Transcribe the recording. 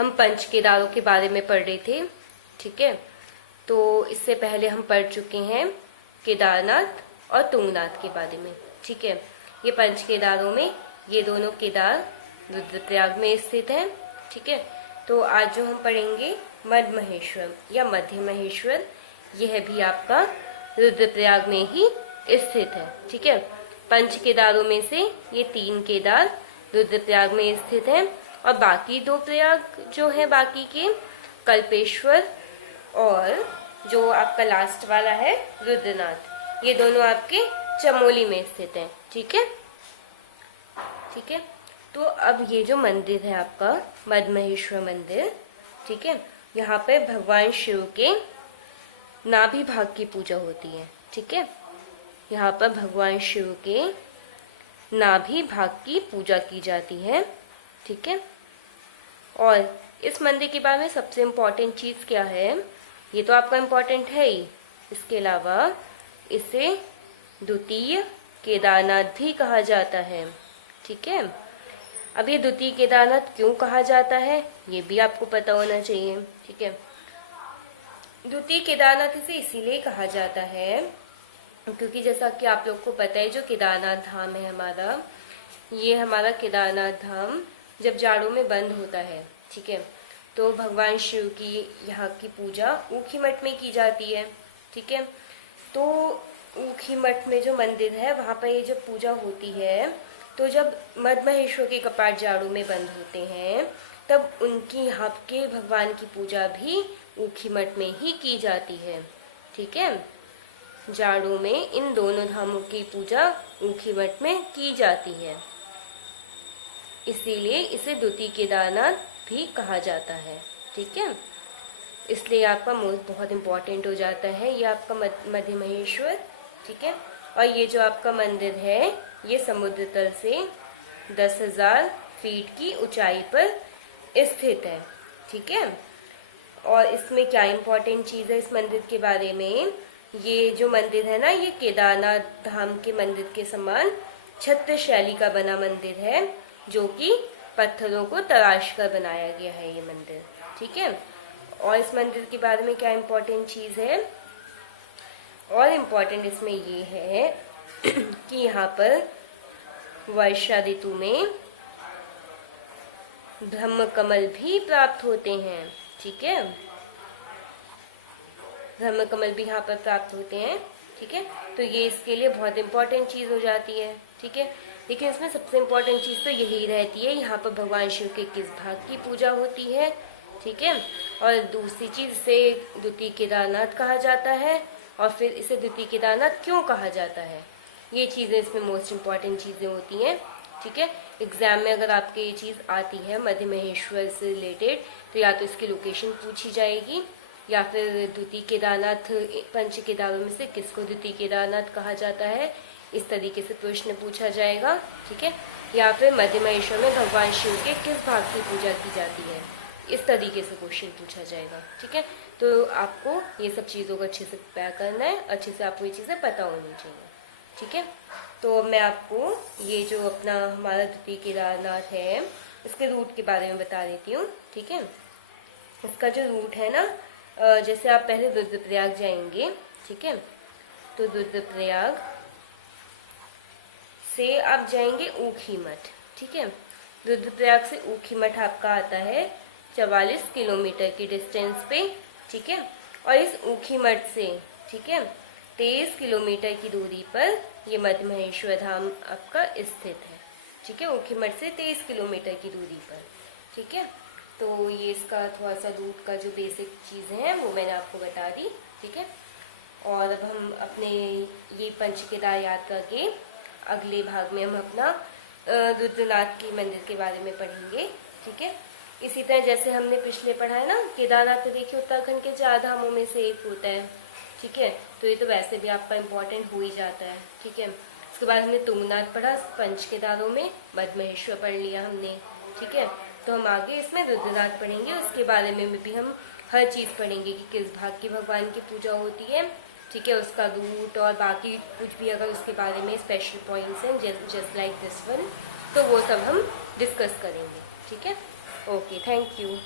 हम पंच केदारों के बारे में पढ़ रहे थे। ठीक है, तो इससे पहले हम पढ़ चुके हैं केदारनाथ और तुंगनाथ के बारे में। ठीक है, ये पंच केदारों में ये दोनों केदार रुद्रप्रयाग में स्थित हैं। ठीक है, तो आज जो हम पढ़ेंगे मध्य महेश्वर या मध्य महेश्वर, यह भी आपका रुद्रप्रयाग में ही स्थित है। ठीक है, पंच केदारों में से ये 3 केदार रुद्रप्रयाग में स्थित हैं और बाकी 2 प्रयाग जो है बाकी के कल्पेश्वर और जो आपका लास्ट वाला है रुद्रनाथ, ये दोनों आपके चमोली में स्थित हैं। ठीक है, ठीक है, तो अब ये जो मंदिर है आपका मध्य महेश्वर मंदिर, ठीक है, यहाँ पे भगवान शिव के नाभि भाग की पूजा होती है। ठीक है, यहाँ पर भगवान शिव के नाभि भाग की पूजा की जाती है। ठीक है, और इस मंदिर के बारे में सबसे इम्पोर्टेंट चीज क्या है, ये तो आपका इम्पोर्टेंट है ही, इसके अलावा इसे द्वितीय केदारनाथ भी कहा जाता है। ठीक है, अब ये द्वितीय केदारनाथ क्यों कहा जाता है ये भी आपको पता होना चाहिए। ठीक है, द्वितीय केदारनाथ इसे इसीलिए कहा जाता है क्योंकि जैसा कि आप लोग को पता है जो केदारनाथ धाम है हमारा, ये हमारा केदारनाथ धाम जब जाड़ों में बंद होता है, ठीक है, तो भगवान शिव की यहाँ की पूजा ऊखी मठ में की जाती है। ठीक है, तो ऊखी मठ में जो मंदिर है वहाँ पर ये जब पूजा होती है, तो जब मध्य महेश्वर के कपाट जाड़ों में बंद होते हैं तब उनकी यहाँ के भगवान की पूजा भी ऊखी मठ में ही की जाती है। ठीक है, जाड़ों में इन दोनों धामों की पूजा ऊखी मठ में की जाती है, इसीलिए इसे द्वितीय केदारनाथ भी कहा जाता है। ठीक है, इसलिए आपका बहुत इम्पोर्टेंट हो जाता है ये आपका मध्य महेश्वर। ठीक है, और ये जो आपका मंदिर है ये समुद्र तल से 10,000 फीट की ऊंचाई पर स्थित है। ठीक है, और इसमें क्या इम्पोर्टेंट चीज़ है इस मंदिर के बारे में, ये जो मंदिर है ना ये केदारनाथ धाम के मंदिर के समान छत्र शैली का बना मंदिर है जो कि पत्थरों को तराश कर बनाया गया है ये मंदिर। ठीक है, और इस मंदिर के बारे में क्या इम्पोर्टेंट चीज़ है, और इम्पोर्टेंट इसमें ये है कि यहाँ पर वर्षा ऋतु में ब्रह्म कमल भी प्राप्त होते हैं। ठीक है, ब्रह्म कमल भी यहाँ पर प्राप्त होते हैं। ठीक है, तो ये इसके लिए बहुत इम्पोर्टेंट चीज़ हो जाती है। ठीक है, लेकिन इसमें सबसे इम्पोर्टेंट चीज़ तो यही रहती है यहाँ पर भगवान शिव के किस भाग की पूजा होती है। ठीक है, और दूसरी चीज़ इसे द्वितीय केदारनाथ कहा जाता है, और फिर इसे द्वितीय केदारनाथ क्यों कहा जाता है, ये चीज़ें इसमें मोस्ट इम्पॉर्टेंट चीज़ें होती हैं। ठीक है, एग्जाम में अगर आपके ये चीज़ आती है मध्य महेश्वर से रिलेटेड, तो या तो इसकी लोकेशन पूछी जाएगी या फिर द्वितीय केदारनाथ पंच केदारों में से किसको द्वितीय केदारनाथ कहा जाता है, इस तरीके से प्रश्न पूछा जाएगा। ठीक है, या फिर मध्य महेश्वर में भगवान शिव के किस भाग की पूजा की जाती है, इस तरीके से क्वेश्चन पूछा जाएगा। ठीक है, तो आपको ये सब चीज़ों को अच्छे से प्रिपेयर करना है, अच्छे से आपको ये चीज़ें पता होनी चाहिए। ठीक है, तो मैं आपको ये जो अपना हमारा द्वितीय केदारनाथ है इसके रूट के बारे में बता देती हूँ। ठीक है, इसका जो रूट है ना, जैसे आप पहले रुद्रप्रयाग जाएंगे, ठीक है, तो रुद्रप्रयाग से आप जाएंगे ऊखी मठ। ठीक है, रुद्रप्रयाग से ऊखी मठ आपका आता है 44 किलोमीटर की डिस्टेंस पे। ठीक है, और इस ऊखी मठ से, ठीक है, 23 किलोमीटर की दूरी पर ये मध्य महेश्वर धाम आपका स्थित है। ठीक है, ऊखी मठ से 23 किलोमीटर की दूरी पर। ठीक है, तो ये इसका थोड़ा सा रूट का जो बेसिक चीज़ें हैं वो मैंने आपको बता दी। ठीक है, और अब हम अपने ये पंच केदार यात्रा के अगले भाग में हम अपना रुद्रनाथ के मंदिर के बारे में पढ़ेंगे। ठीक है, इसी तरह जैसे हमने पिछले पढ़ा है ना, केदारनाथ तो देखिए उत्तराखंड के 4 धामों में से एक होता है। ठीक है, तो ये तो वैसे भी आपका इम्पोर्टेंट हो ही जाता है। ठीक है, उसके बाद हमने तुंगनाथ पढ़ा, पंच केदारों में मध्य महेश्वर पढ़ लिया हमने। ठीक है, तो हम आगे इसमें रुद्रनाथ पढ़ेंगे, उसके बारे में भी हम हर चीज़ पढ़ेंगे कि किस भाग की भगवान की पूजा होती है। ठीक है, उसका रूट और बाकी कुछ भी अगर उसके बारे में स्पेशल पॉइंट्स हैं जस्ट लाइक दिस वन, तो वो सब हम डिस्कस करेंगे। ठीक है, ओके, थैंक यू।